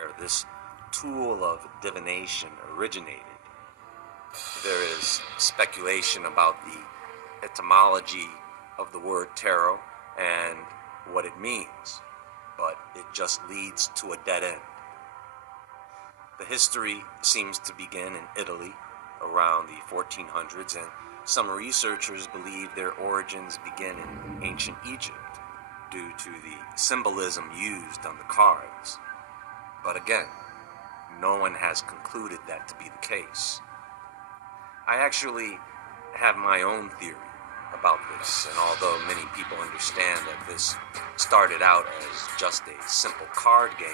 where this tool of divination originated. There is speculation about the etymology of the word tarot and what it means, but it just leads to a dead end. The history seems to begin in Italy around the 1400s, and some researchers believe their origins begin in ancient Egypt due to the symbolism used on the cards. But again, no one has concluded that to be the case. I actually have my own theory about this, and although many people understand that this started out as just a simple card game,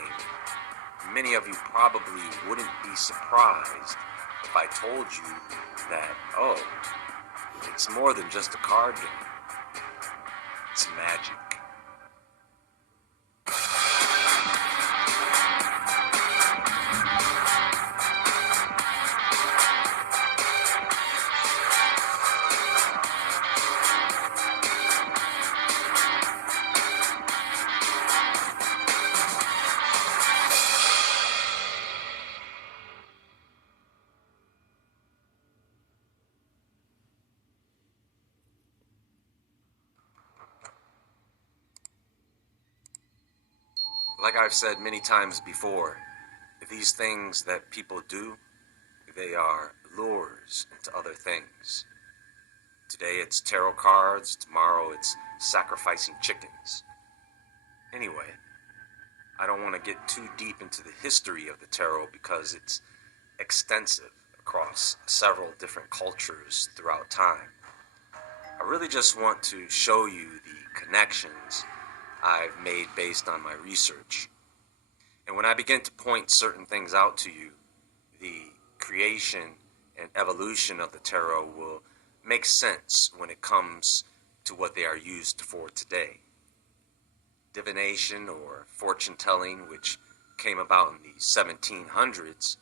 many of you probably wouldn't be surprised if I told you that, oh, it's more than just a card game. It's magic. Like I've said many times before, these things that people do, they are lures into other things. Today it's tarot cards, tomorrow it's sacrificing chickens. Anyway, I don't want to get too deep into the history of the tarot because it's extensive across several different cultures throughout time. I really just want to show you the connections I've made based on my research. And when I begin to point certain things out to you, the creation and evolution of the tarot will make sense when it comes to what they are used for today. Divination or fortune telling, which came about in the 1700s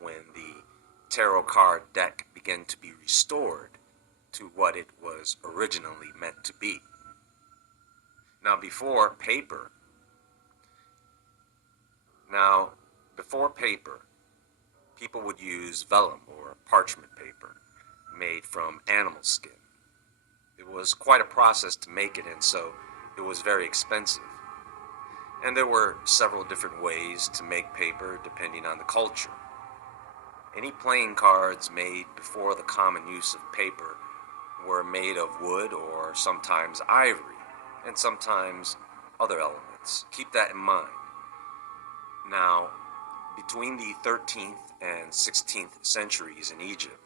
when the tarot card deck began to be restored to what it was originally meant to be. Now, before paper, people would use vellum or parchment paper made from animal skin. It was quite a process to make it, and so it was very expensive. And there were several different ways to make paper depending on the culture. Any playing cards made before the common use of paper were made of wood or sometimes ivory, and sometimes other elements. Keep that in mind. Now, between the 13th and 16th centuries in Egypt,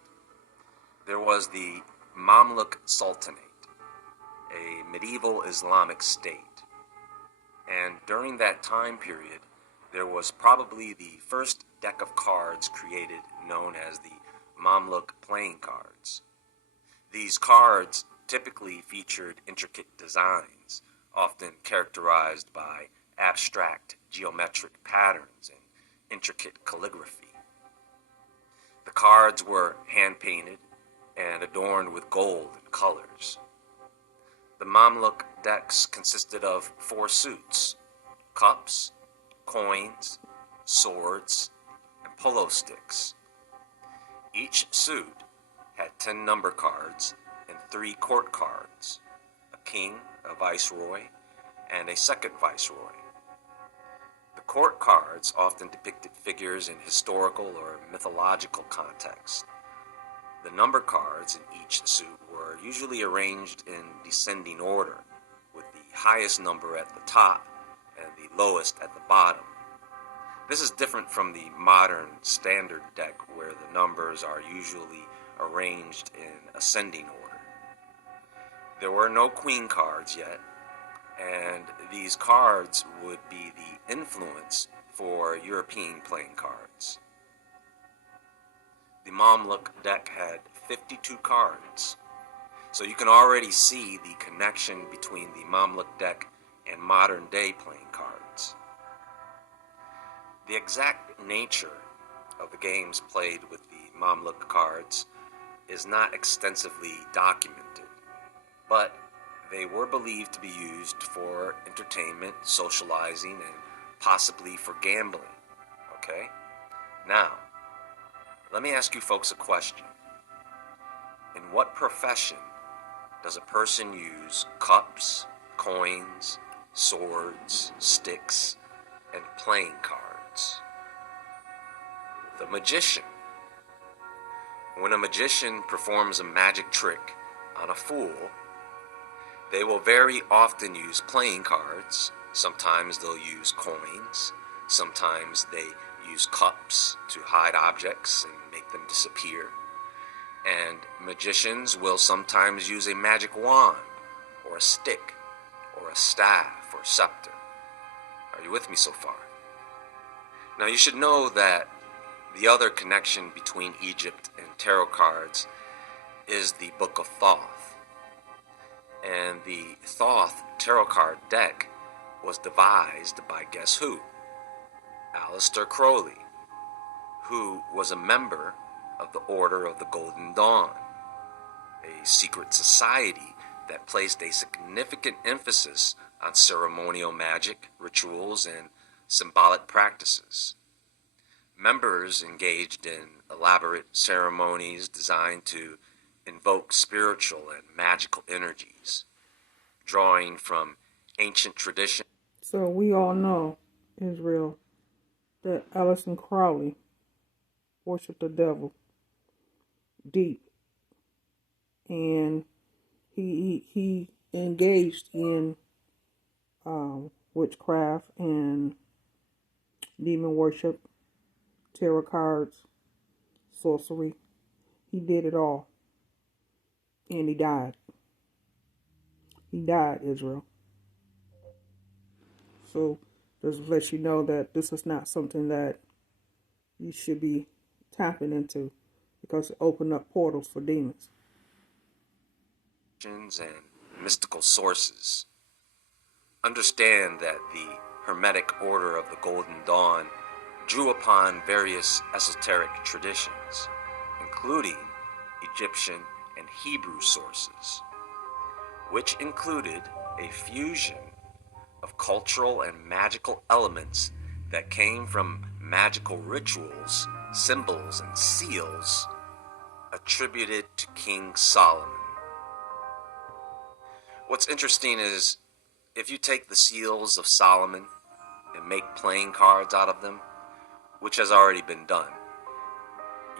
there was the Mamluk Sultanate, a medieval Islamic state. And during that time period, there was probably the first deck of cards created known as the Mamluk playing cards. These cards typically featured intricate designs, often characterized by abstract geometric patterns and intricate calligraphy. The cards were hand-painted and adorned with gold and colors. The Mamluk decks consisted of 4 suits: cups, coins, swords, and polo sticks. Each suit had 10 number cards and 3 court cards: a king, a viceroy, and a second viceroy. The court cards often depicted figures in historical or mythological context. The number cards in each suit were usually arranged in descending order, with the highest number at the top and the lowest at the bottom. This is different from the modern standard deck where the numbers are usually arranged in ascending order. There were no queen cards yet, and these cards would be the influence for European playing cards. The Mamluk deck had 52 cards, so you can already see the connection between the Mamluk deck and modern day playing cards. The exact nature of the games played with the Mamluk cards is not extensively documented, but they were believed to be used for entertainment, socializing, and possibly for gambling. Okay? Now, let me ask you folks a question. In what profession does a person use cups, coins, swords, sticks, and playing cards? The magician. When a magician performs a magic trick on a fool, they will very often use playing cards. Sometimes they'll use coins. Sometimes they use cups to hide objects and make them disappear. And magicians will sometimes use a magic wand, or a stick, or a staff, or scepter. Are you with me so far? Now you should know that the other connection between Egypt and tarot cards is the Book of Thoth. And the Thoth tarot card deck was devised by guess who? Aleister Crowley, who was a member of the Order of the Golden Dawn, a secret society that placed a significant emphasis on ceremonial magic, rituals, and symbolic practices. Members engaged in elaborate ceremonies designed to invoke spiritual and magical energies, drawing from ancient tradition. So we all know, Israel, that Aleister Crowley worshiped the devil deep, and he engaged in witchcraft and demon worship, tarot cards, sorcery. He did it all, and he died. He died, Israel. So just let you know that this is not something that you should be tapping into, because it opened up portals for demons And mystical sources. Understand that the Hermetic Order of the Golden Dawn drew upon various esoteric traditions, including Egyptian and Hebrew sources, which included a fusion of cultural and magical elements that came from magical rituals, symbols, and seals attributed to King Solomon. What's interesting is, if you take the seals of Solomon and make playing cards out of them, which has already been done,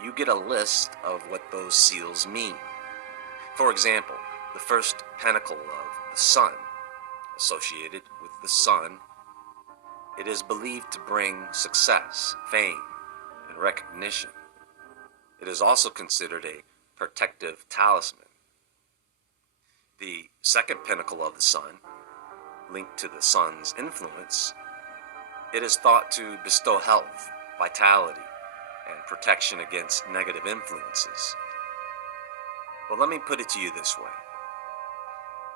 you get a list of what those seals mean. For example, the first pentacle of the sun, associated with the sun, it is believed to bring success, fame, and recognition. It is also considered a protective talisman. The second pinnacle of the sun, linked to the sun's influence, it is thought to bestow health, vitality, and protection against negative influences. But let me put it to you this way.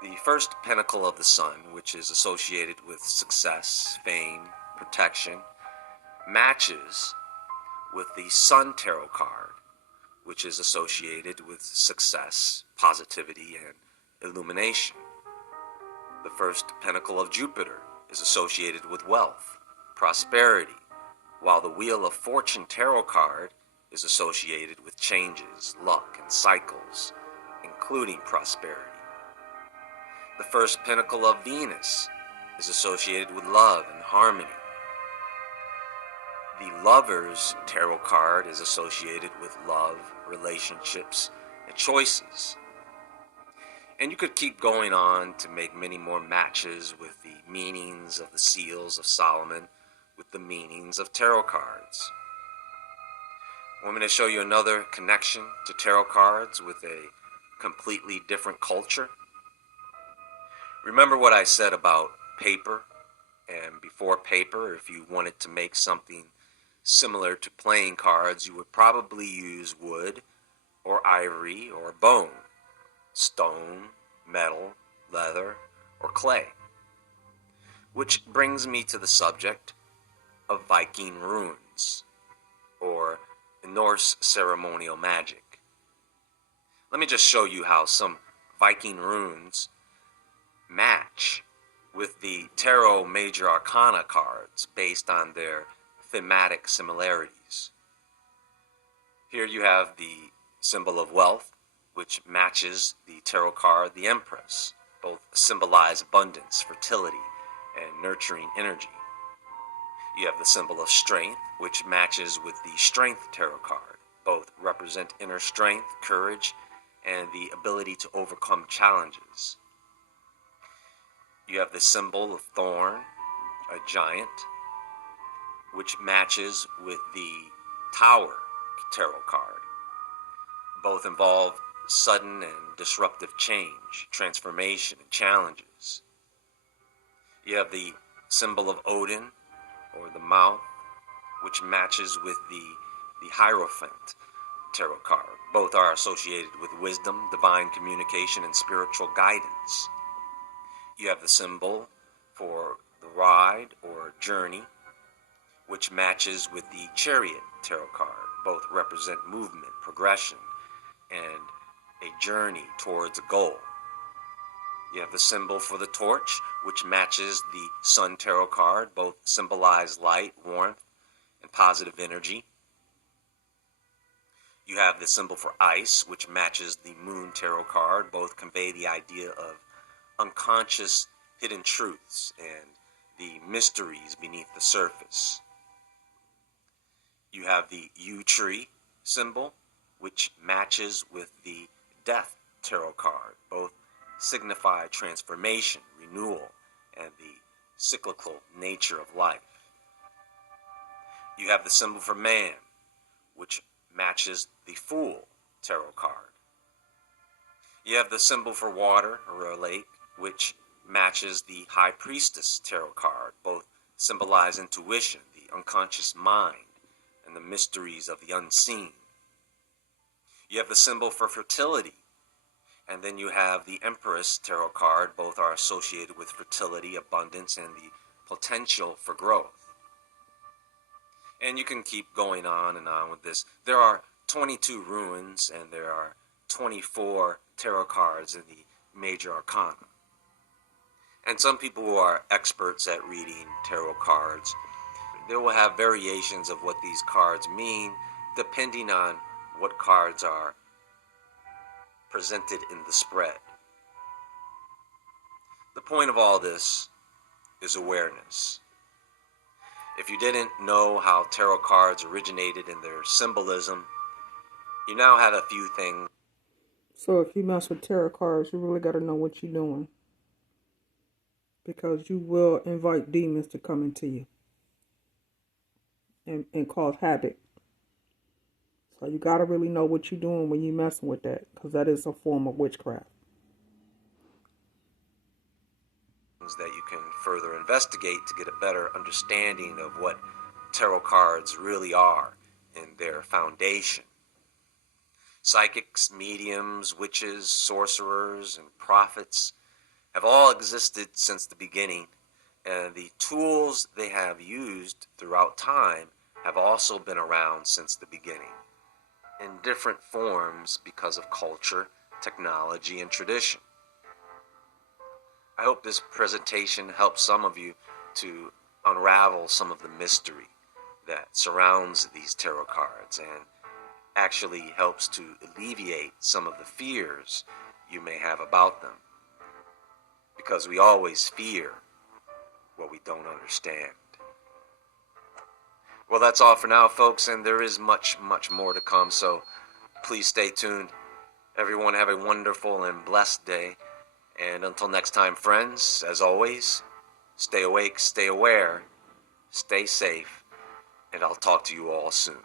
The first pinnacle of the sun, which is associated with success, fame, protection, matches with the Sun Tarot card, which is associated with success, positivity, and illumination. The first pinnacle of Jupiter is associated with wealth, prosperity, while the Wheel of Fortune Tarot card is associated with changes, luck, and cycles, including prosperity. The first pinnacle of Venus is associated with love and harmony. The Lover's Tarot card is associated with love, relationships, and choices. And you could keep going on to make many more matches with the meanings of the seals of Solomon with the meanings of tarot cards. Want me to show you another connection to tarot cards with a completely different culture? Remember what I said about paper? And before paper, if you wanted to make something similar to playing cards, you would probably use wood or ivory or bone, stone, metal, leather, or clay. Which brings me to the subject of Viking runes, or Norse ceremonial magic. Let me just show you how some Viking runes match with the Tarot Major Arcana cards based on their thematic similarities. Here you have the symbol of wealth, which matches the tarot card, the Empress. Both symbolize abundance, fertility, and nurturing energy. You have the symbol of strength, which matches with the Strength tarot card. Both represent inner strength, courage, and the ability to overcome challenges. You have the symbol of thorn, a giant, which matches with the Tower tarot card. Both involve sudden and disruptive change, transformation, and challenges. You have the symbol of Odin, or the mouth, which matches with the Hierophant tarot card. Both are associated with wisdom, divine communication, and spiritual guidance. You have the symbol for the ride or journey, which matches with the Chariot tarot card. Both represent movement, progression, and a journey towards a goal. You have the symbol for the torch, which matches the Sun tarot card. Both symbolize light, warmth, and positive energy. You have the symbol for ice, which matches the Moon tarot card. Both convey the idea of unconscious hidden truths and the mysteries beneath the surface. You have the yew tree symbol, which matches with the Death tarot card. Both signify transformation, renewal, and the cyclical nature of life. You have the symbol for man, which matches the Fool tarot card. You have the symbol for water, or a lake, which matches the High Priestess tarot card. Both symbolize intuition, the unconscious mind, and the mysteries of the unseen. You have the symbol for fertility, and then you have the Empress tarot card. Both are associated with fertility, abundance, and the potential for growth. And you can keep going on and on with this. There are 22 runes, and there are 24 tarot cards in the major arcana. And some people who are experts at reading tarot cards, they will have variations of what these cards mean, depending on what cards are presented in the spread. The point of all this is awareness. If you didn't know how tarot cards originated in their symbolism, you now have a few things. So if you mess with tarot cards, you really got to know what you're doing, because you will invite demons to come into you and cause havoc. So you got to really know what you're doing when you're messing with that, because that is a form of witchcraft. That you can further investigate to get a better understanding of what tarot cards really are in their foundation. Psychics, mediums, witches, sorcerers, and prophets have all existed since the beginning, and the tools they have used throughout time have also been around since the beginning, in different forms because of culture, technology, and tradition. I hope this presentation helps some of you to unravel some of the mystery that surrounds these tarot cards and actually helps to alleviate some of the fears you may have about them. Because we always fear what we don't understand. Well, that's all for now, folks, and there is much, much more to come, so please stay tuned. Everyone have a wonderful and blessed day. And until next time, friends, as always, stay awake, stay aware, stay safe, and I'll talk to you all soon.